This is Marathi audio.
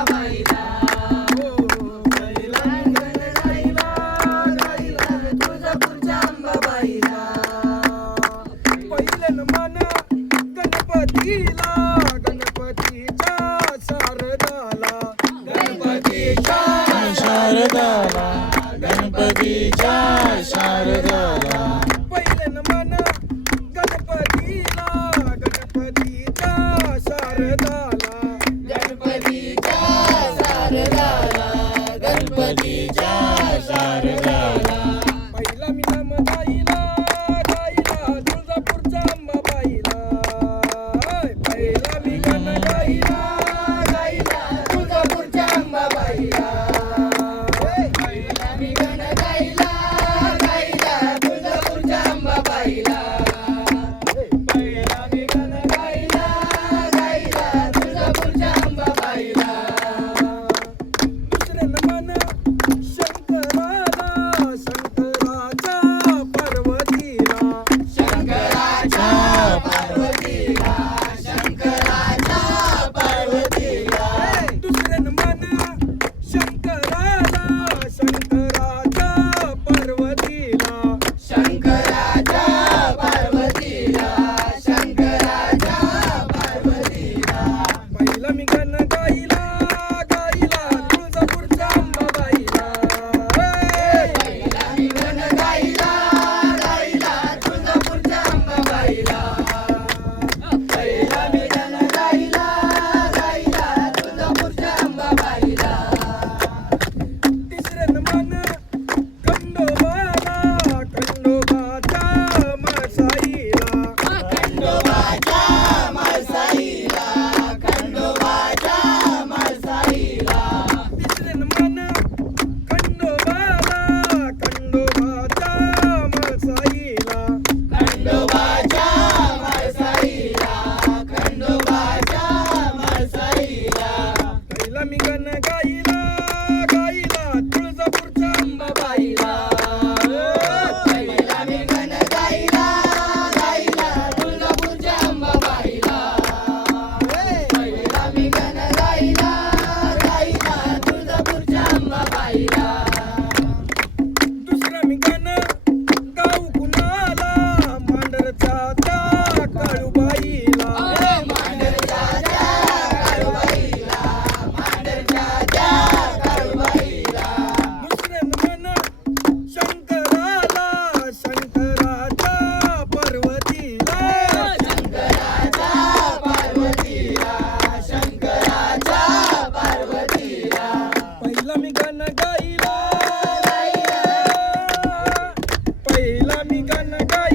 अंबाबाईला. पहिला मी गण गाईला गाईला तुळजापूरच्या अंबाबाईला. पहिलं मन गणपतीला गणपतीच्या शारदाला गणपतीच्या शारदाला गणपतीच्या शारदाला पहिलं मन गणपतीला गणपतीच्या शारदाला गणपतीच्या शारदाला गणपतीच्या शारदाला. पहिला मी नाम गाईला गाईला तुळजापूरच्या अंबाबाईला. पहिला मी गण गाईला गाईला तुळजापूरच्या अंबाबाईला. पहिला मी गण गाईला गाईला तुळजापूरच्या अंबाबाईला. पहिला मी गण गाईला गाईला तुळजापूरच्या अंबाबाईला. दुसरे मन शंकराला शंकराच्या पार्वतीला शंकराच्या पार्वतीला शंकराच्या पार्वतीला. दुसरे मन शंकराला शंकराच्या पार्वतीला शंकराच्या पार्वतीला शंकराच्या पार्वतीला. पहिला मी गण गाईला गाईला तुळजापूरच्या अंबाबाईला. पहिला मी गण गाईला गाईला तुळजापूरच्या अंबाबाईला. पहिला मी गण गाईला गाईला तुळजापूरच्या अंबाबाईला. तिसरे मन खंडोबाला खंडोबाच्या मासाईला खंडोबाच्या माळसाईला खंडोबाच्या माळसाईला. तिसरे मन खंडोबाला खंडोबाच्या मासाईला खंडोबाच्या माळसाईला खंडोबाच्या माळसाईला. पहिला मी गण गाईला गाईला तुळजापूरच्या अंबाबाईला. पहिला मी गण गाईला गाईला तुळजापूरच्या अंबाबाईला. पहिला मी गण गाईला गाईला तुळजापूरच्या अंबाबाईला. दुसरा मी गण गाऊ कुणाला मांडरचा काळूबाईला. मांडरच्या काळूबाईला मांडरच्या काळूबाईला. दुसरे मन शंकराला शंकराच्या पार्वतीला. शंकराच्या पार्वतीला शंकराच्या पार्वतीला. पहिला मी गण गाईला गाईला पहिला मी गण गाईला